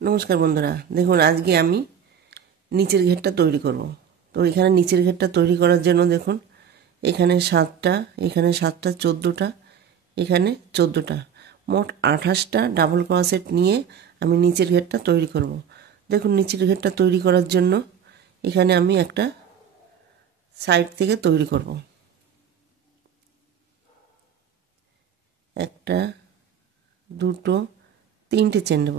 নমস্কার বন্ধুরা, দেখুন আজকে আমি নিচের ঘেরটা তৈরি করব। তো এখানে নিচের ঘেরটা তৈরি করার জন্য দেখুন এখানে 7টা, এখানে 7টা, 14টা, এখানে 14টা, মোট 28টা ডাবল ক্রোশেট নিয়ে আমি নিচের ঘেরটা তৈরি করব। দেখুন নিচের ঘেরটা তৈরি করার জন্য এখানে আমি একটা সাইড থেকে তৈরি করব। একটা, দুটো, 3টে চেন নেব।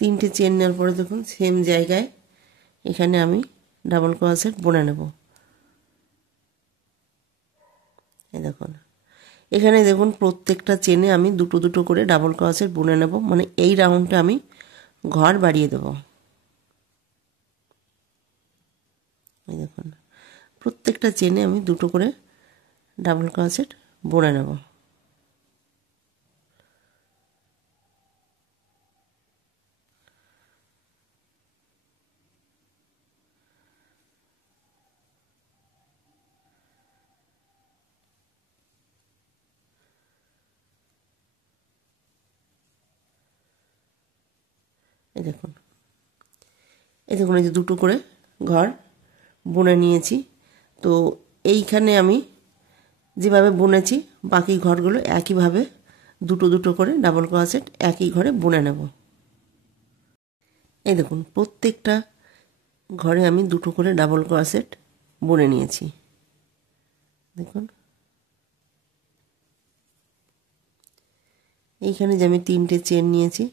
3টে চেন নেওয়ার পরে দেখুন সেম জায়গায় এখানে আমি ডাবল ক্রোশেট বুনে নেব। এই দেখুন এখানে দেখুন প্রত্যেকটা চেনে আমি দুটো দুটো করে ডাবল ক্রোশেট বুনে নেব, মানে এই রাউন্ডটা আমি ঘর বাড়িয়ে দেব। এই দেখুন প্রত্যেকটা চেনে আমি দুটো করে ডাবল ক্রোশেট বুনে নেব। এই দেখুন এই দেখুন এই যে দুটো করে ঘর বুনে নিয়েছি। তো এইখানে আমি যেভাবে বুনেছি বাকি ঘরগুলো একইভাবে দুটো দুটো করে ডাবল ক্রোশেট একই ঘরে বুনে নেব। এই দেখুন প্রত্যেকটা ঘরে আমি দুটো করে ডাবল ক্রোশেট বুনে নিয়েছি। দেখুন এইখানে যে আমি 3টে চেন নিয়েছি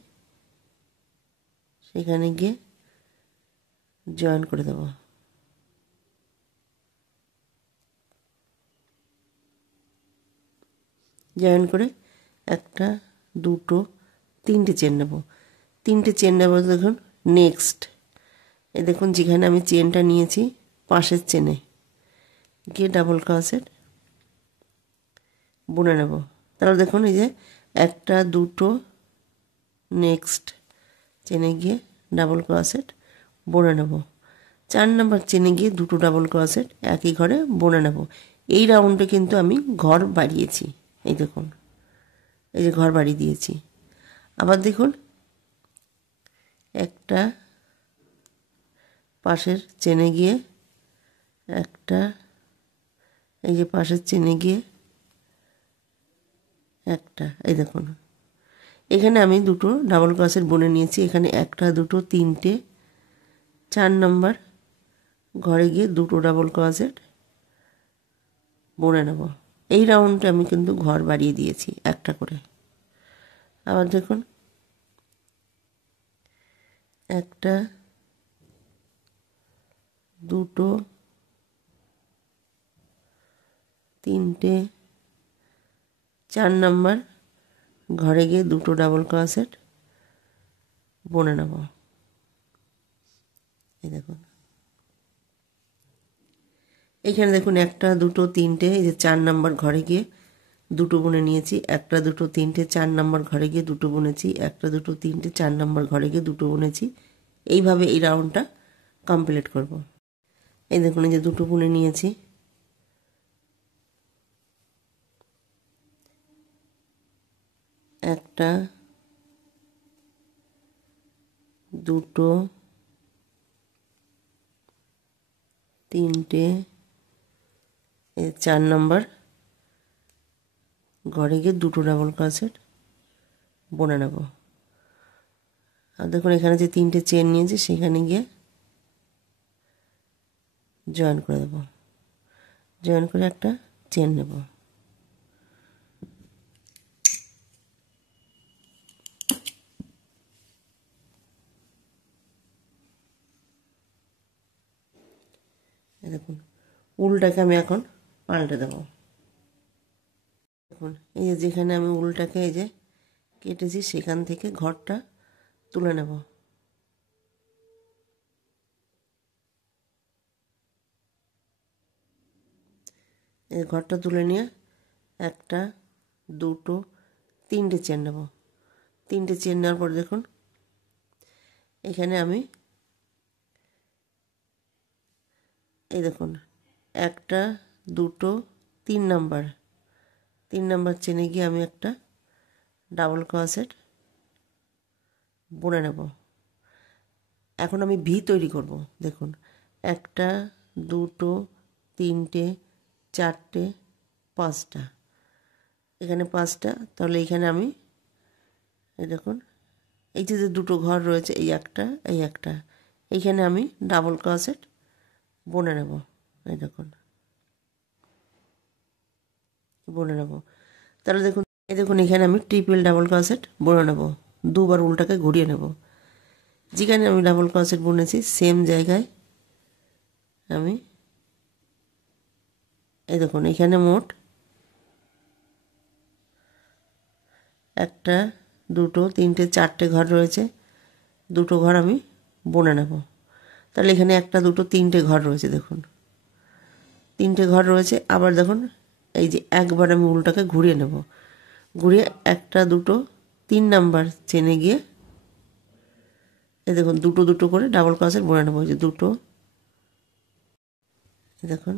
সেখানে গিয়ে জয়েন করে দেব। জয়েন করে একটা, দুটো, 3টে চেন নেব। 3টে চেন নেব। দেখুন নেক্সট এই দেখুন যেখানে আমি চেনটা নিয়েছি পাশের চেনে গিয়ে ডাবল ক্রোশেট বুনে নেব। তাহলে দেখুন এই যে একটা, দুটো, নেক্সট চেনে গিয়ে ডাবল ক্রোশেট বুনে নেব। 4 নম্বর চেনে গিয়ে দুটো ডাবল ক্রোশেট একই ঘরে বুনে নেব। এই রাউন্ডে কিন্তু আমি ঘর বাড়িয়েছি। এই দেখুন এই যে ঘর বাড়িয়ে দিয়েছি। আবার দেখুন একটা পাশের চেনে গিয়ে একটা, এই যে পাশের চেনে গিয়ে একটা, এই দেখুন এখানে আমি দুটো ডাবল ক্রোশেট বুনে নিয়েছি। এখানে একটা, দুটো, 3টে, 4 নম্বর ঘরে গিয়ে দুটো ডাবল ক্রোশেট বুনে নেব। এই রাউন্ডে আমি কিন্তু ঘর বাড়িয়ে দিয়েছি একটা করে। আবার দেখুন একটা, দুটো, 3টে, 4 নম্বর ঘরে গিয়ে দুটো ডাবল ক্রোশেট বুনে নেব। এই দেখুন এখানে দেখুন একটা, দুটো, 3টে, এই যে 4 নম্বর ঘরে গিয়ে দুটো বুনে নিয়েছি। একটা, দুটো, 3টে, 4 নম্বর ঘরে গিয়ে দুটো বুনেছি। একটা, দুটো, 3টে, 4 নম্বর ঘরে গিয়ে দুটো বুনেছি। এইভাবে এই রাউন্ডটা কমপ্লিট করব। এই দেখুন এই যে দুটো বুনে নিয়েছি। একটা, দুটো, 3টে, 4 নম্বর ঘরে গিয়ে দুটো ডাবল ক্রোশেট বুনে নেব। আর দেখুন এখানে যে 3টে চেন নিয়েছি সেখানে গিয়ে জয়েন করে দেব। জয়েন করে একটা চেন নেব। দেখুন উলটাকে আমি এখন পাল্টে দেব। দেখুন এই যে যেখানে আমি উলটাকে এই যে কেটেছি সেখান থেকে ঘরটা তুলে নেব। এই ঘরটা তুলে নিয়ে একটা, দুটো, 3টে চেন নেব। 3টে চেন নেওয়ার পর দেখুন এখানে আমি এই দেখুন একটা, দুটো, 3 নাম্বার 3 নাম্বার চেনে গিয়ে আমি একটা ডাবল ক্রোশেট বুনে নেব। এখন আমি ভি তৈরি করব। দেখুন, একটা, দুটো, তিনটে, চারটে, পাঁচটা, এখানে পাঁচটা। তাহলে এখানে আমি এই দেখুন, এই যে দুটো ঘর রয়েছে, এই একটা, এই একটা, এইখানে আমি ডাবল ক্রোশেট বুনে নেব। এই দেখুন, তাহলে দেখুন, এই দেখুন এখানে আমি ট্রিপল ডাবল ক্রোশেট বুনে নেব। দুবার উল্টাকে ঘুরিয়ে নেব। যেখানে আমি ডাবল ক্রোশেট বুনেছি সেম জায়গায় আমি এই দেখুন, এখানে মোট একটা, দুটো, তিনটে, চারটে ঘর রয়েছে। দুটো ঘর আমি বুনে নেব। তাহলে এখানে একটা, দুটো, তিনটে ঘর রয়েছে। দেখুন, তিনটে ঘর রয়েছে। আবার দেখুন, এই যে একবার আমি উল্টাকে ঘুরিয়ে নেব। ঘুরিয়ে একটা, দুটো, 3 নাম্বার চেনে গিয়ে এই দেখুন দুটো দুটো করে ডাবল ক্রোশেট বুনে নেব। এই যে দুটো, দেখুন,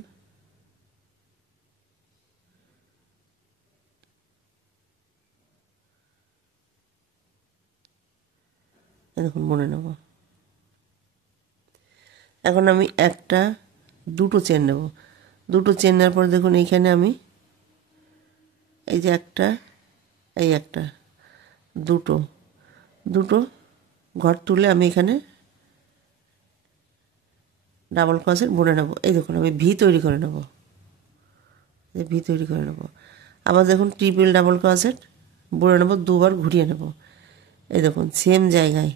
দেখুন বুনে নেব। এখন আমি একটা, দুটো চেন নেব। দুটো চেন নেওয়ার পর দেখুন এইখানে আমি এই যে একটা, এই একটা, দুটো, দুটো ঘর তুলে আমি এখানে ডাবল ক্রোশেট বুনে নেব। এই দেখুন আমি ভি তৈরি করে নেব। ভি তৈরি করে নেব। আবার দেখুন ট্রিপল ডাবল ক্রোশেট বুনে নেব, দুবার ঘুরিয়ে নেব। এই দেখুন সেম জায়গায়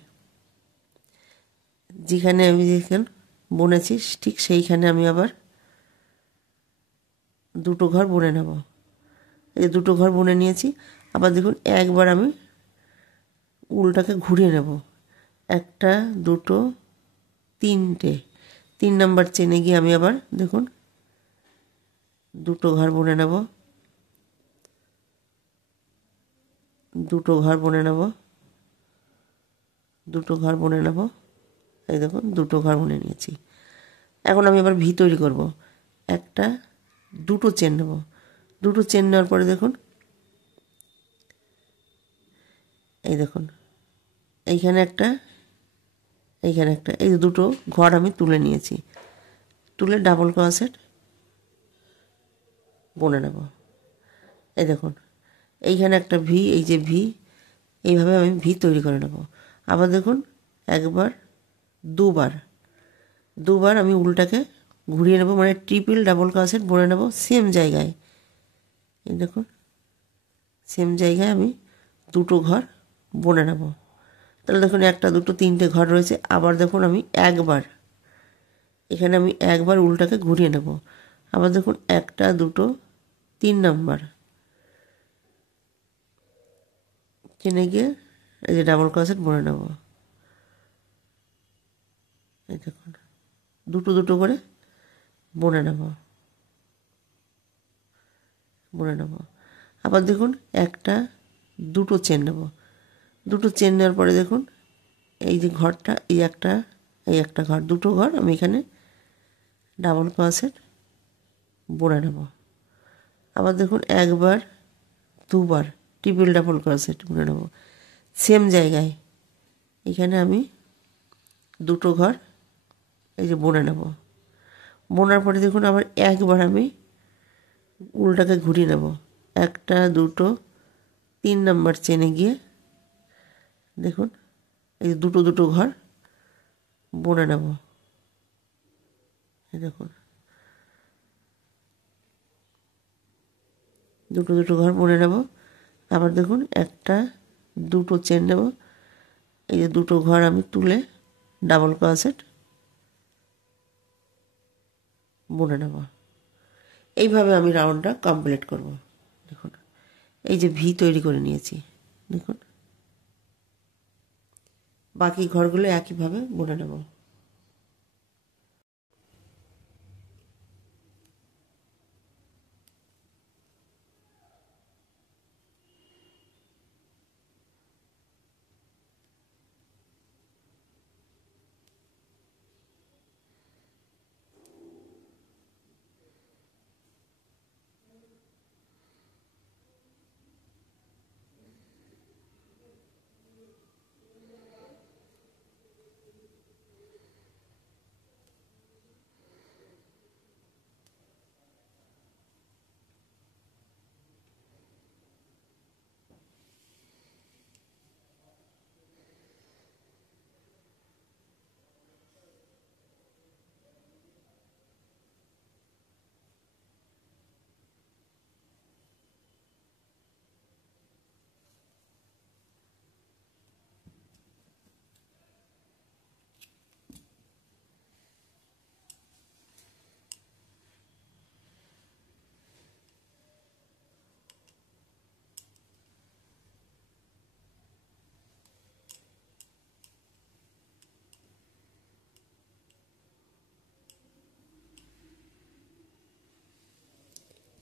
যেখানে আমি যেখানে বুনেছি ঠিক সেইখানে আমি আবার দুটো ঘর বুনে নেব। এই দুটো ঘর বুনে নিয়েছি। আবার দেখুন একবার আমি উল্টাকে ঘুরিয়ে নেব। একটা, দুটো, তিনটে, 3 নাম্বার চেনে গিয়ে আমি আবার দেখুন দুটো ঘর বুনে নেব। দুটো ঘর বুনে নেব। দুটো ঘর বুনে নেব। এই দেখুন দুটো ঘর বুনে নিয়েছি। এখন আমি আবার ভি তৈরি করব। একটা, দুটো চেন নেব। দুটো চেন নেওয়ার পরে দেখুন এই দেখুন এইখানে একটা, এইখানে একটা, এই দুটো ঘর আমি তুলে নিয়েছি। তুলে ডাবল ক্রোশেট বুনে নেব। এই দেখুন এইখানে একটা ভি, এই যে ভি, এইভাবে আমি ভি তৈরি করে নেব। আবার দেখুন একবার, দুবার, দুবার আমি উল্টাকে ঘুরিয়ে নেব, মানে ট্রিপল ডাবল ক্রোশেট বুনে নেব সেম জায়গায়। এই দেখুন সেম জায়গায় আমি দুটো ঘর বুনে নেব। তাহলে দেখুন একটা, দুটো, তিনটে ঘর রয়েছে। আবার দেখুন আমি একবার, এখানে আমি একবার উল্টাকে ঘুরিয়ে নেব। আবার দেখুন একটা, দুটো, 3 নাম্বার চেনে গিয়ে এই যে ডাবল ক্রোশেট বুনে নেব। এই দেখুন দুটো দুটো করে বুনে নেব, বুনে নেব। আবার দেখুন একটা, দুটো চেন নেব। দুটো চেন নেওয়ার পরে দেখুন এই যে ঘরটা, এই একটা, এই একটা ঘর, দুটো ঘর আমি এখানে ডাবল ক্রোশেট বুনে নেব। আবার দেখুন একবার, দুবার ট্রিপল ডাবল ক্রোশেট বুনে নেব সেম জায়গায়। এখানে আমি দুটো ঘর এই যে বুনে নেব। বোনার পরে দেখুন আবার একবার আমি উল্টাকে ঘুরিয়ে নেব। একটা, দুটো, 3 নাম্বার চেনে গিয়ে দেখুন এই দুটো দুটো ঘর বুনে নেব। এই দেখুন দুটো দুটো ঘর বুনে নেব। আবার দেখুন একটা, দুটো চেন নেব। এই যে দুটো ঘর আমি তুলে ডাবল ক্রোশেট বুনে নেব। এইভাবে আমি রাউন্ডটা কমপ্লিট করব। দেখুন এই যে ভি তৈরি করে নিয়েছি। দেখুন বাকি ঘরগুলো একইভাবে বুনে নেব।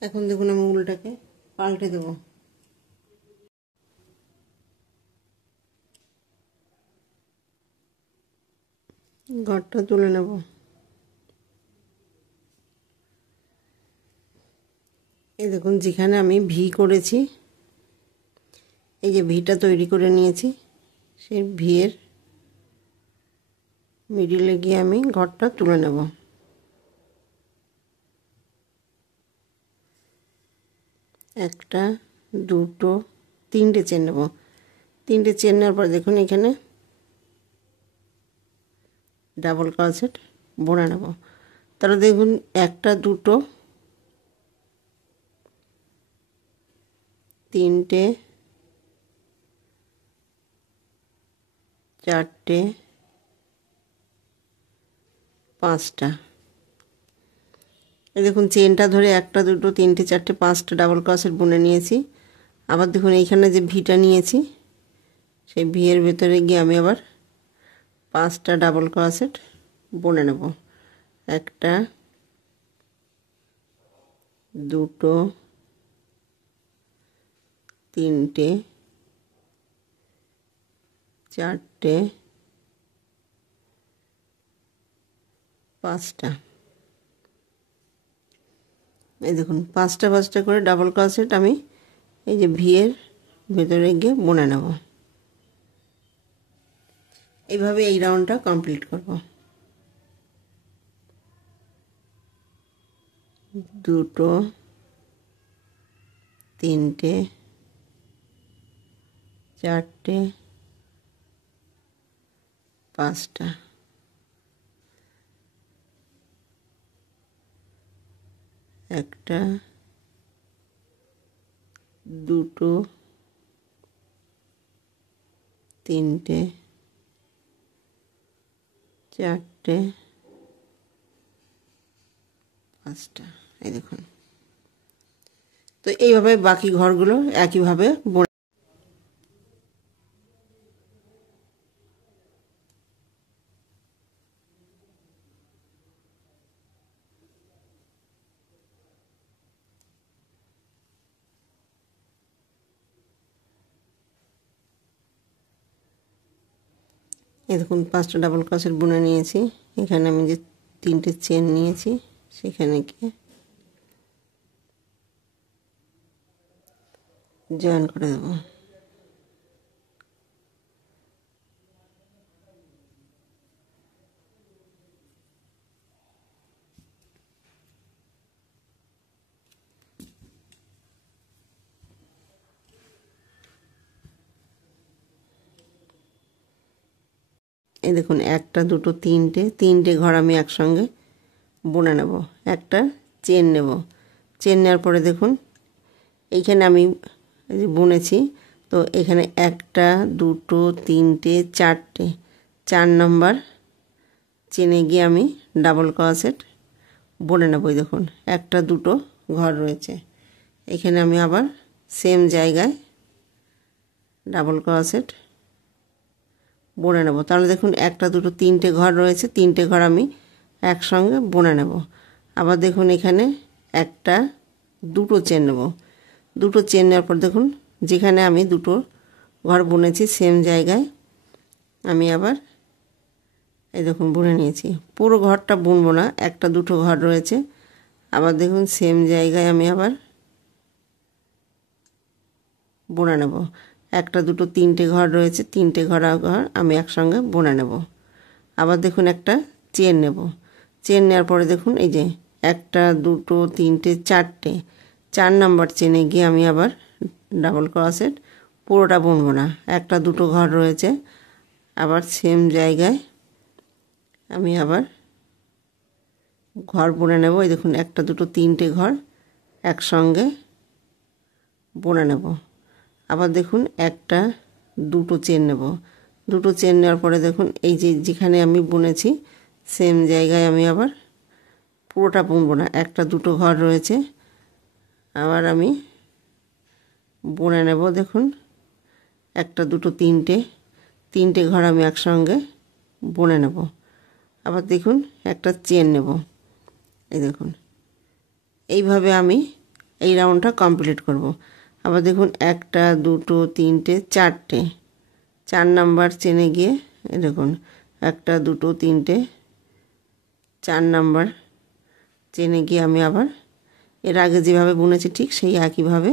এখন দেখুন আমি উলটাকে পাল্টে দেব। ঘরটা তুলে নেব। এই দেখুন যেখানে আমি ভি করেছি, এই যে ভিটা তৈরি করে নিয়েছি, সেই ভিয়ের মিডিলে গিয়ে আমি ঘরটা তুলে নেব। একটা, দুটো, তিনটে চেন নেব। তিনটে চেন নেওয়ার পর দেখুন এখানে ডাবল ক্রোশেট বুনে নেব। তাহলে দেখুন একটা, দুটো, তিনটে, চারটে, পাঁচটা। এই দেখুন চেনটা ধরে একটা, দুটো, তিনটে, চারটে, পাঁচটা ডাবল ক্রোশেট বুনে নিয়েছি। আবার দেখুন এইখানে যে ভিটা নিয়েছি, সেই ভিয়ের ভেতরে গিয়ে আমি আবার পাঁচটা ডাবল ক্রোশেট বুনে নেব। একটা, দুটো, তিনটে, চারটে, পাঁচটা। এই দেখুন পাঁচটা পাঁচটা করে ডাবল ক্রোশেট আমি এই যে ভিয়ের ভেতরে গিয়ে বুনে নেব। এইভাবে এই রাউন্ডটা কমপ্লিট করব। দুটো, তিনটে, চারটে, পাঁচটা। একটা, দুটো, তিনটে, চারটে, পাঁচটা। এই দেখুন। তো এইভাবে বাকি ঘরগুলো একইভাবে বুনে। এই দেখুন পাঁচটা ডাবল ক্রোশেট বুনে নিয়েছি। এখানে আমি যে তিনটে চেন নিয়েছি সেখানে গিয়ে জয়েন করে দেব। এই দেখুন একটা, দুটো, তিনটে, তিনটে ঘর আমি একসঙ্গে বুনে নেব। একটা চেন নেব। চেন নেওয়ার পরে দেখুন এইখানে আমি বুনেছি, তো এখানে একটা, দুটো, তিনটে, চারটে, 4 নম্বর চেনে গিয়ে আমি ডাবল ক্রোশেট বুনে নেব। দেখুন একটা, দুটো ঘর রয়েছে, এখানে আমি আবার সেম জায়গায় ডাবল ক্রোশেট বুনে নেব। তাহলে দেখুন একটা, দুটো, তিনটে ঘর রয়েছে, তিনটে ঘর আমি একসঙ্গে বুনে নেব। আবার দেখুন এখানে একটা, দুটো চেন নেব। দুটো চেন নেওয়ার পর দেখুন যেখানে আমি দুটো ঘর বুনেছি সেম জায়গায় আমি আবার এই দেখুন বুনে নিয়েছি। পুরো ঘরটা বুনবো না, একটা, দুটো ঘর রয়েছে। আবার দেখুন সেম জায়গায় আমি আবার বুনে নেব। একটা, দুটো, তিনটে ঘর রয়েছে, তিনটে ঘর আমি একসঙ্গে বুনে নেব। আবার দেখুন একটা চেন নেব। চেন নেওয়ার পরে দেখুন এই যে একটা, দুটো, তিনটে, চারটে, 4 নম্বর চেনে গিয়ে আমি আবার ডাবল ক্রোশেট পুরোটা বুনবো না, একটা, দুটো ঘর রয়েছে, আবার সেম জায়গায় আমি আবার ঘর বুনে নেব। এই দেখুন একটা, দুটো, তিনটে ঘর একসঙ্গে বুনে নেব। আবার দেখুন একটা, দুটো চেন নেব। দুটো চেন নেওয়ার পরে দেখুন এই যে যেখানে আমি বুনেছি সেম জায়গায় আমি আবার পুরোটা বুনবো না, একটা, দুটো ঘর রয়েছে, আবার আমি বুনে নেব। দেখুন একটা, দুটো, তিনটে, তিনটে ঘর আমি একসঙ্গে বুনে নেব। আবার দেখুন একটা চেন নেব। এই দেখুন এইভাবে আমি এই রাউন্ডটা কমপ্লিট করব। আবার দেখুন 1টা 2টো 3টে 4টে 4 নাম্বার চেনে গিয়ে দেখুন 1টা 2টো 3টে 4 নাম্বার চেনে গিয়ে আমি আবার এর আগে যেভাবে বুনেছি ঠিক সেই একইভাবে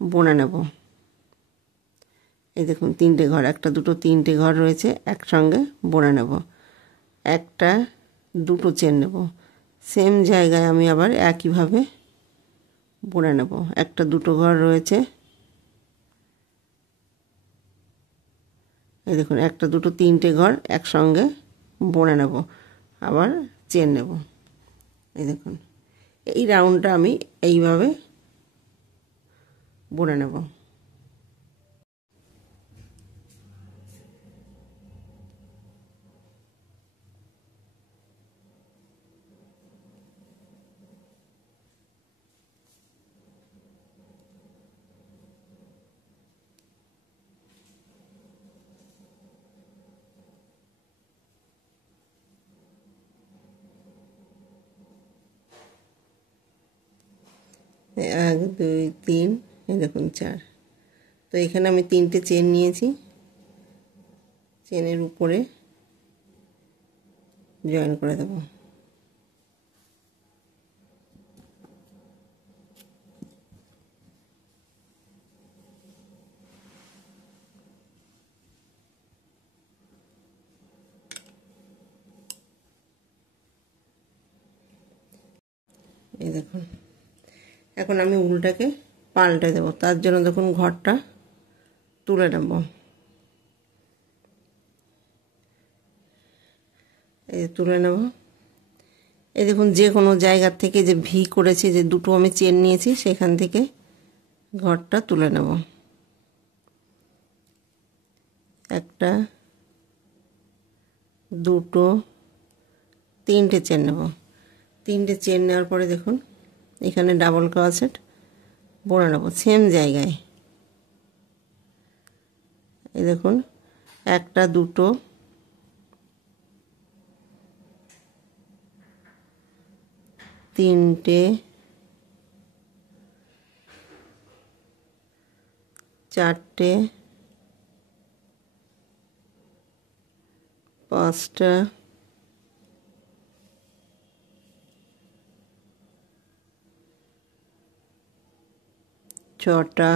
বুনে নেব। এই দেখুন 3টে ঘর 1টা 2টো 3টে ঘর রয়েছে একসঙ্গে বুনে নেব। 1টা 2টো চেন নেব, সেম জায়গায় আমি আবার একইভাবে বুনে নেব। 1টা 2টো ঘর রয়েছে, এই দেখুন 1টা 2টো 3টে ঘর একসঙ্গে বুনে নেব, আবার চেন নেব। এই দেখুন এই রাউন্ডটা আমি এইভাবে বুনে নেব। এক দুই তিন, এই দেখুন 4। তো এখানে আমি 3টে চেন নিয়েছি, চেনের উপরে জয়েন করে দেব। এই দেখুন এখন আমি উলটাকে পাল্টে দেব, তার জন্য দেখুন ঘরটা তুলে নেব। এই যে তুলে নেব। এই দেখুন যে কোনো জায়গার থেকে যে ভি করেছি, যে দুটো আমি চেন নিয়েছি সেখান থেকে ঘরটা তুলে নেব। 1টা 2টো 3টে চেন নেব। 3টে চেন নেওয়ার পরে দেখুন এখানে ডাবল ক্রোশেট বুনে নেব সেম জায়গায়। এই দেখুন 1টা 2টো 3টে 4টে 5টা 6টা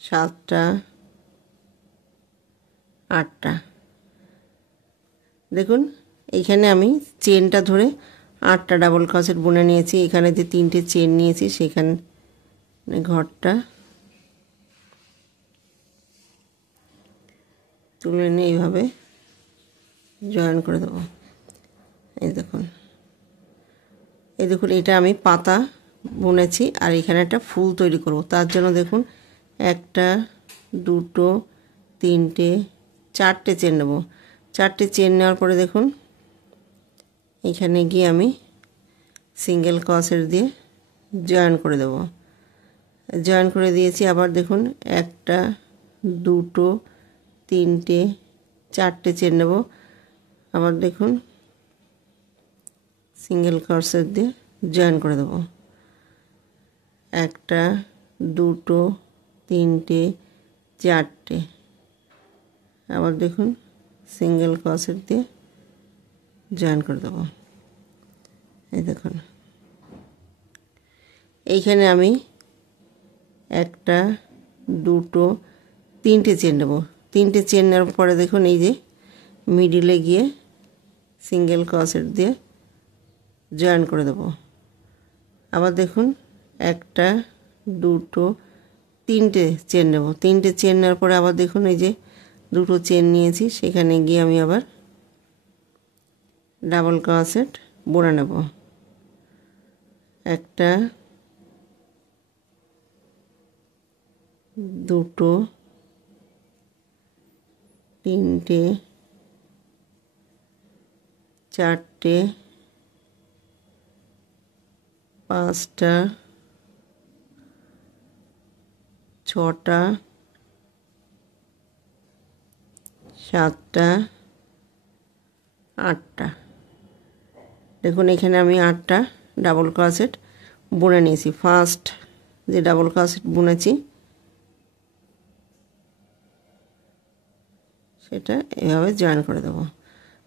7টা 8টা। দেখুন এইখানে আমি চেনটা ধরে 8টা ডাবল ক্রোশেট বুনে নিয়েছি। এখানে যে 3টে চেন নিয়েছি সেখানে ঘরটা তুলে নিয়ে এইভাবে জয়েন করে দেবো। এই দেখুন এটা আমি পাতা বুনেছি আর এখানে একটা ফুল তৈরি করব। তার জন্য দেখুন 1টা 2টো 3টে 4টে চেন নেব। 4টে চেন নেওয়ার পরে দেখুন এখানে গিয়ে আমি সিঙ্গেল ক্রোশেট দিয়ে জয়েন করে দেব। জয়েন করে দিয়েছি। আবার দেখুন 1টা 2টো 3টে 4টে চেন নেব। আবার দেখুন সিঙ্গেল ক্রোশেট দিয়ে জয়েন করে দেব। 1টা 2টো 3টে 4টে, আবার দেখুন সিঙ্গেল ক্রোশেট দিয়ে জয়েন করে দেব। এই দেখুন এইখানে আমি 1টা 2টো 3টে চেন নেব। 3টে চেন নেওয়ার পরে দেখুন এই যে মিডিলে গিয়ে সিঙ্গেল ক্রোশেট দিয়ে জয়েন করে দেব। আবার দেখুন 1টা 2টো 3টে চেন নেব। 3টে চেন নেওয়ার পরে আবার দেখুন এই যে দুটো চেন নিয়েছি সেখানে গিয়ে আমি আবার ডাবল ক্রোশেট বুনে নেব। 1টা 2টো 3টে 4টে 5টা 6টা 7টা 8টা। দেখুন এখানে আমি 8টা ডাবল ক্রোশেট বুনে নিয়েছি। ফার্স্ট যে ডাবল ক্রোশেট বুনেছি সেটা এভাবে জয়েন করে দেবো।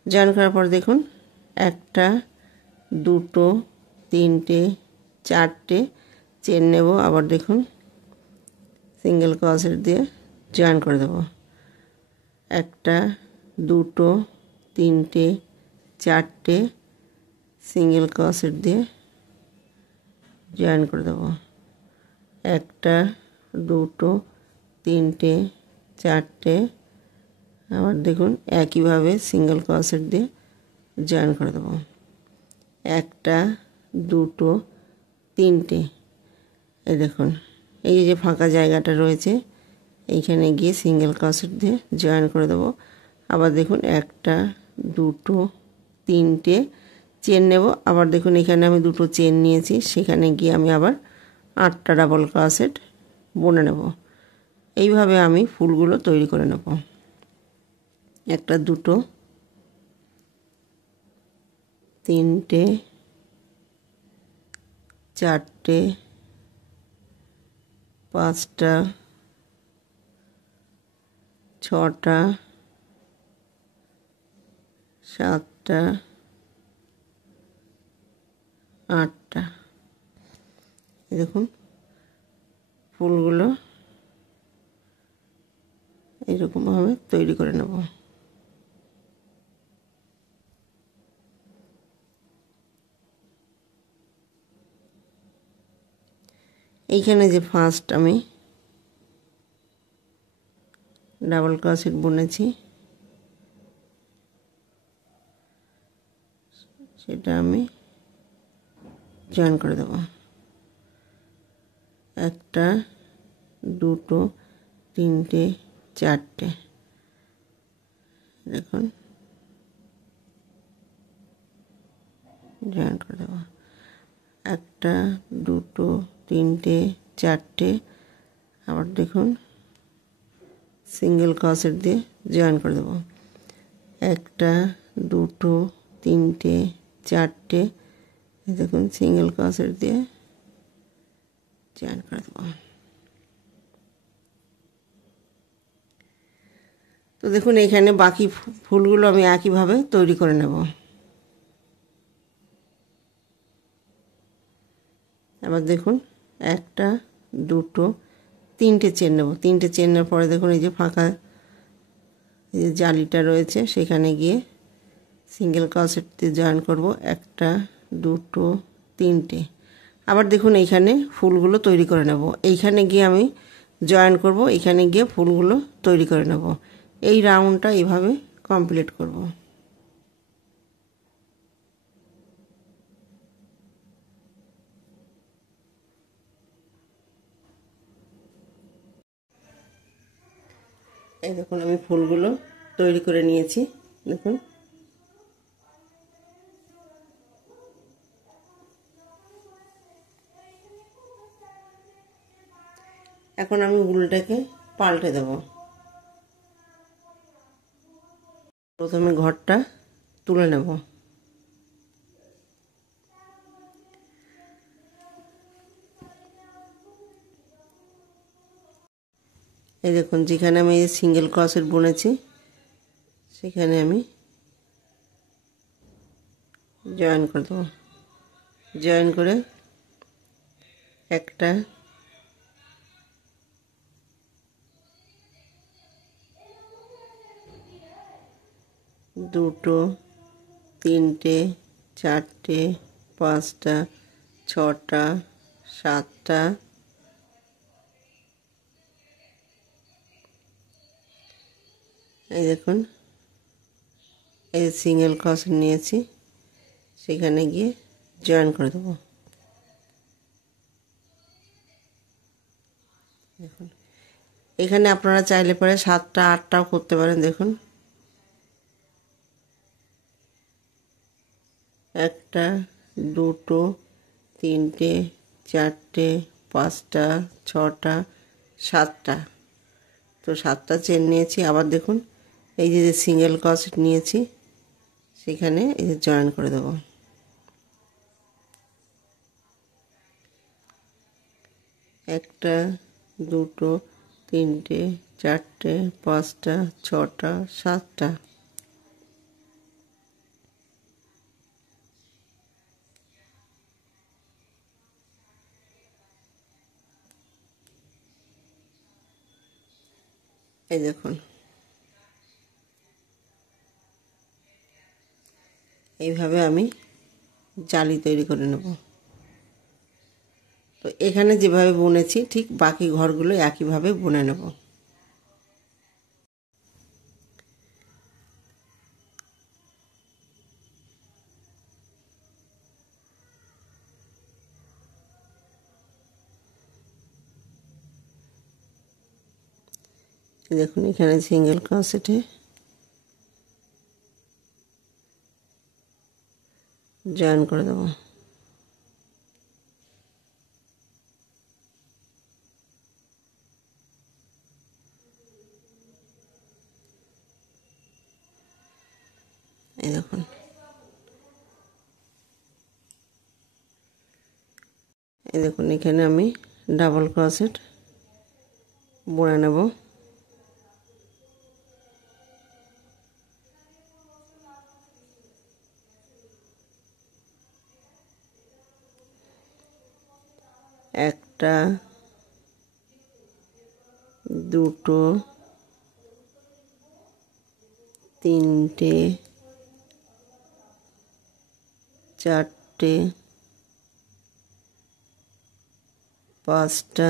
জয়েন করার পর দেখুন 1টা 2টো 3টে 4টে চেন নেব। আবার দেখুন সিঙ্গেল ক্রোশেট দিয়ে জয়েন করে দেব। 1টা 2টো 3টে 4টে সিঙ্গেল ক্রোশেট দিয়ে জয়েন করে দেব। 1টা 2টো 3টে 4টে আবার দেখুন একইভাবে সিঙ্গেল ক্রোশেট দিয়ে জয়েন করে দেব। 1টা 2টো 3টে এই দেখুন এই যে ফাঁকা জায়গাটা রয়েছে এইখানে গিয়ে সিঙ্গেল ক্রোশেট দিয়ে জয়েন করে দেব। আবার দেখুন 1টা 2টো 3টে চেন নেব। আবার দেখুন এখানে আমি 2টো চেন নিয়েছি, সেখানে গিয়ে আমি আবার 8টা ডাবল ক্রোশেট বুনে নেব। এইভাবে আমি ফুলগুলো তৈরি করে নেব। 1টা 2টো 3টে 4টে 5টা 6টা 7টা 8টা। দেখুন ফুলগুলো এইরকমভাবে তৈরি করে নেব। এইখানে যে ফার্স্ট আমি ডাবল ক্রোশেট বুনেছি সেটা আমি জয়েন করে দেব। 1টা 2টো 3টে 4টে দেখুন জয়েন করে দেব। 1টা 2টো 3টে 4টে আবার দেখুন সিঙ্গেল ক্রোশেট দিয়ে জয়েন করে দেব। 1টা 2টো 3টে 4টে দেখুন সিঙ্গেল ক্রোশেট দিয়ে জয়েন করে দেব। তো দেখুন এখানে বাকি ফুলগুলো আমি একইভাবে তৈরি করে নেব। আবার দেখুন 1টা 2টো 3টে চেন নেব। 3টে চেন নেওয়ার পরে দেখুন এই যে ফাঁকা এই যে জালিটা রয়েছে সেখানে গিয়ে সিঙ্গেল ক্রোশেট দিয়ে জয়েন করব। 1টা 2টো 3টে আবার দেখুন এইখানে ফুলগুলো তৈরি করে নেব। এইখানে গিয়ে আমি জয়েন করব, এইখানে গিয়ে ফুলগুলো তৈরি করে নেব। এই রাউন্ডটা এইভাবে কমপ্লিট করব। এই দেখুন আমি ফুলগুলো তৈরি করে নিয়েছি। দেখুন এখন আমি উলটাকে পাল্টে দেব। প্রথমে ঘরটা তুলে নেব। এই দেখুন যেখানে আমি সিঙ্গেল ক্রোশেট বুনেছি সেখানে আমি জয়েন করে দেব। জয়েন করে 1টা 2টো 3টে 4টে 5টা 6টা 7টা এই দেখুন এই সিঙ্গেল ক্রোশেট নিয়েছি সেখানে গিয়ে জয়েন করে দেব। দেখুন এখানে আপনারা চাইলে পরে 7টা 8টাও করতে পারেন। দেখুন 1টা 2টো 3টে 4টে 5টা 6টা 7টা তো 7টা চেন নিয়েছি। আবার দেখুন এই যে সিঙ্গেল ক্রোশেট নিয়েছি সেখানে এই যে জয়েন করে দেব। একটা, দুটো, তিনটে, চারটে, পাঁচটা, ছটা, সাতটা। এই দেখুন, এইভাবে আমি জালি তৈরি করে নেব। তো এখানে যেভাবে বুনেছি ঠিক বাকি ঘরগুলো একইভাবে বুনে নেব। দেখুন এখানে সিঙ্গেল ক্রোশেটে জয়েন করে দেবো। এই দেখুন, এই দেখুন এখানে আমি ডাবল ক্রোশেট বুনে নেব। একটা, দুটো, তিনটে, চারটে, পাঁচটা,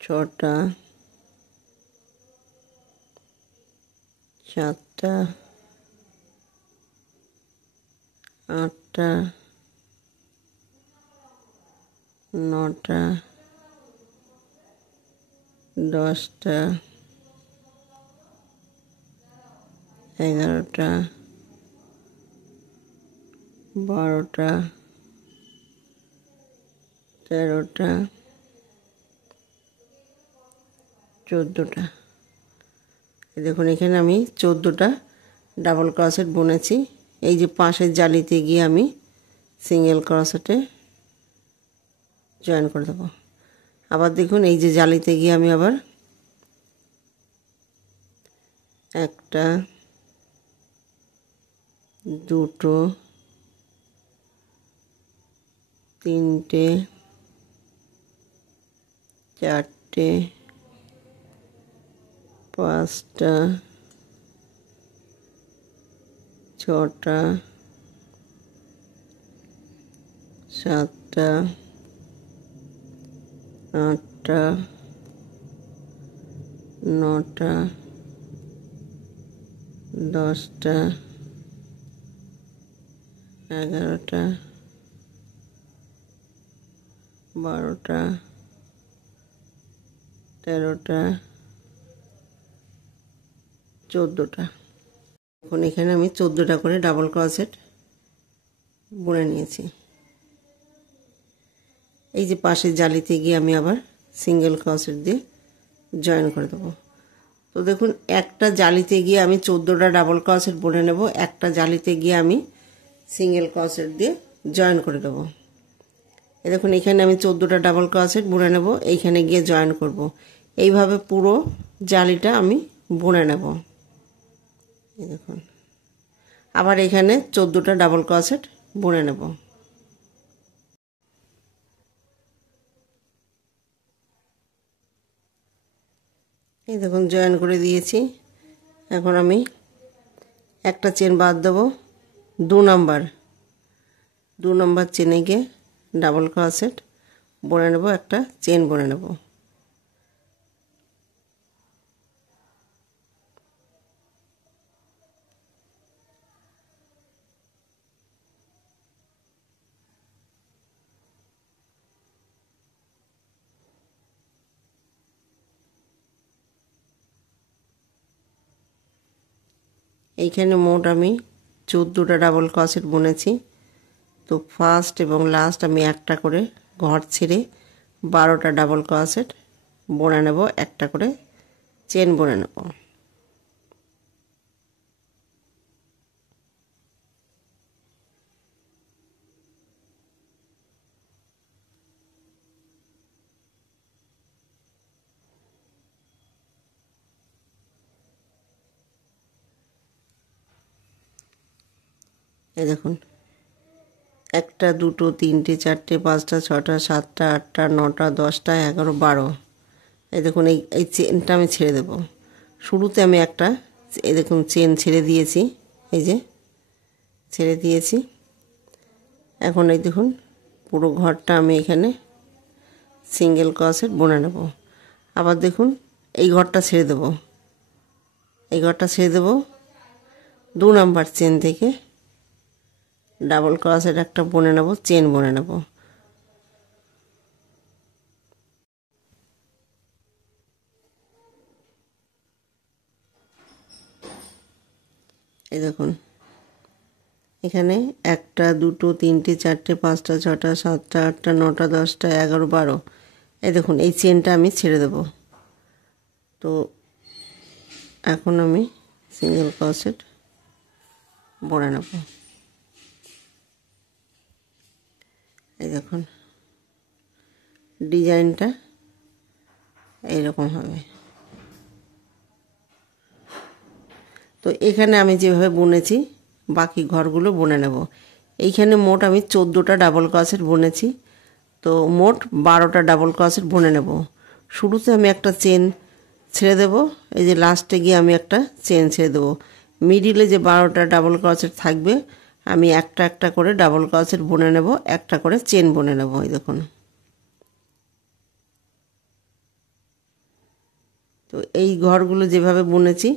ছটা, সাতটা, আটটা, নটা, দশটা, 11টা, 12টা, 13টা, 14টা। দেখুন এখানে আমি 14টা ডাবল ক্রোশেট বুনেছি। এই যে পাশের জালিতে গিয়ে আমি সিঙ্গেল ক্রোশেটে জয়েন করে দেবো। আবার দেখুন এই যে জালিতে গিয়ে আমি আবার একটা, দুটো, তিনটে, চারটে, পাঁচটা, ছটা, সাতটা, আটটা, নটা, দশটা, 11টা, 12টা, 13টা, 14টা। এখন এখানে আমি 14টা করে ডাবল ক্রোশেট বুনে নিয়েছি। এই যে পাশের জালিতে গিয়ে আমি আবার সিঙ্গেল ক্রোশেট দিয়ে জয়েন করে দেবো। তো দেখুন একটা জালিতে গিয়ে আমি 14টা ডাবল ক্রোশেট বুনে নেব, একটা জালিতে গিয়ে আমি সিঙ্গেল ক্রোশেট দিয়ে জয়েন করে দেবো। এই দেখুন এখানে আমি 14টা ডাবল ক্রোশেট বুনে নেব, এইখানে গিয়ে জয়েন করব। এইভাবে পুরো জালিটা আমি বুনে নেব। এই দেখুন আবার এখানে 14টা ডাবল ক্রোশেট বুনে নেব। এই দেখুন জয়েন করে দিয়েছি। এখন আমি একটা চেন বাদ দেবো, 2 নম্বর চেনে গিয়ে ডাবল ক্রোশেট বুনে নেব, একটা চেন বুনে নেব। এইখানে মোট আমি 14টা ডাবল ক্রোশেট বুনেছি। তো ফার্স্ট এবং লাস্ট আমি একটা করে ঘর ছেড়ে 12টা ডাবল ক্রোশেট বুনে নেব, একটা করে চেন বুনে নেব। এই দেখুন, 1টা 2টো 3টে 4টে 5টা 6টা 7টা 8টা 9টা 10টা 11 12। এই দেখুন, এই চেনটা আমি ছেড়ে দেব। শুরুতে আমি একটা এই দেখুন চেন ছেড়ে দিয়েছি, এই যে ছেড়ে দিয়েছি। এখন এই দেখুন পুরো ঘরটা আমি এখানে সিঙ্গেল ক্রোশেট বুনে নেব। আবার দেখুন এই ঘরটা ছেড়ে দেব, এই ঘরটা ছেড়ে দেব। 2 নাম্বার চেন থেকে ডাবল ক্রোশেট একটা বুনে নেব, চেন বুনে নেব। এই দেখুন এখানে 1টা 2টো 3টে 4টে 5টা 6টা 7টা 8টা 9টা 10টা 11 12। এই দেখুন এই চেনটা আমি ছেড়ে দেব। তো এখন আমি সিঙ্গেল ক্রোশেট বুনে নেব। এই দেখুন ডিজাইনটা এইরকম হবে। তো এখানে আমি যেভাবে বুনেছি বাকি ঘরগুলো বুনে নেব। এইখানে মোট আমি 14টা ডাবল ক্রোশেট বুনেছি। তো মোট 12টা ডাবল ক্রোশেট বুনে নেব। শুরুতে আমি একটা চেন ছেড়ে দেব, এই যে লাস্টে গিয়ে আমি একটা চেন ছেড়ে দেব। মিডিলে যে 12টা ডাবল ক্রোশেট থাকবে আমি একটা একটা করে ডাবল ক্রোশেট বুনে নেব, একটা করে চেন বুনে নেব। এই দেখুন, তো এই ঘরগুলো যেভাবে বুনেছি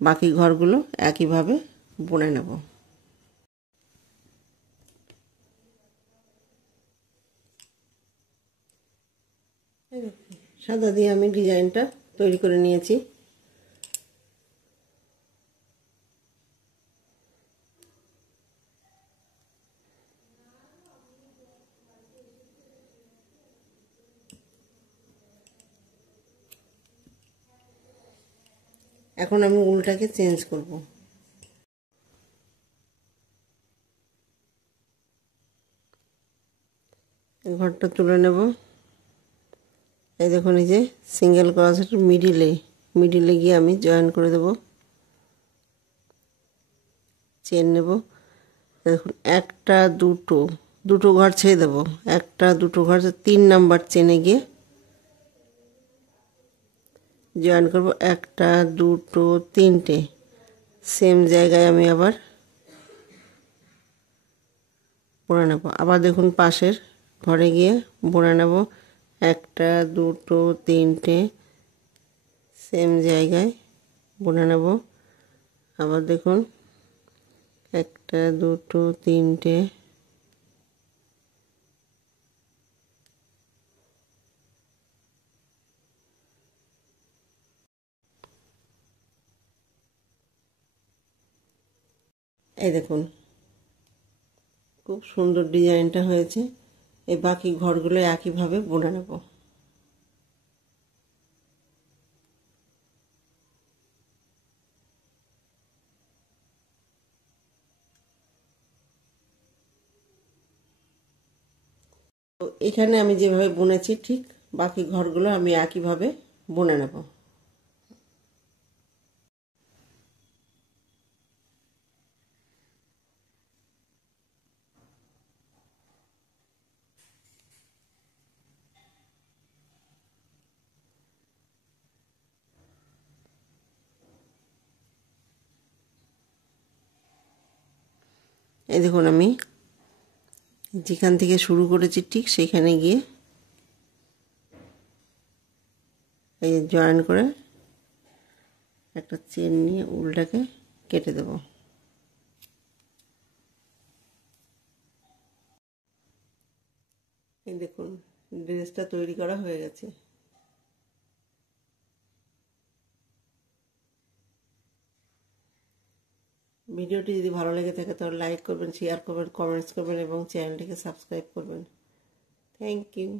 বাকি ঘরগুলো একইভাবে বুনে নেব। সাদা দিয়ে আমি ডিজাইনটা তৈরি করে নিয়েছি। এখন আমি উলটাকে চেঞ্জ করব। ঘরটা তুলে নেব। এই দেখুন এই যে সিঙ্গেল ক্রোশেট মিডিলে গিয়ে আমি জয়েন করে দেব, চেন নেব। দেখুন 1টা 2টো ঘর ছেড়ে দেব, 1টা 2টো ঘর 3 নাম্বার চেনে গিয়ে জয়েন করব। 1টা 2টো 3টে সেম জায়গায় আমি আবার বুনে নেব। আবার দেখুন পাশের ঘরে গিয়ে বুনে নেব, 1টা 2টো 3টে সেম জায়গায় বুনে নেব। আবার দেখুন 1টা 2টো 3টে এই দেখুন খুব সুন্দর ডিজাইনটা হয়েছে। এই বাকি ঘরগুলো একইভাবে বুনে নেব। তো এখানে আমি যেভাবে বুনেছি ঠিক বাকি ঘরগুলো আমি একইভাবে বুনে নেব। এই দেখুন আমি যেখান থেকে শুরু করেছি ঠিক সেখানে গিয়ে এই জয়েন করে একটা চেন নিয়ে উলটাকে কেটে দেব। এই দেখুন ড্রেসটা তৈরি করা হয়ে গেছে। ভিডিওটি যদি ভালো লেগে থাকে তাহলে লাইক করবেন, শেয়ার করবেন, কমেন্টস করবেন এবং চ্যানেলটিকে সাবস্ক্রাইব করবেন। Thank you.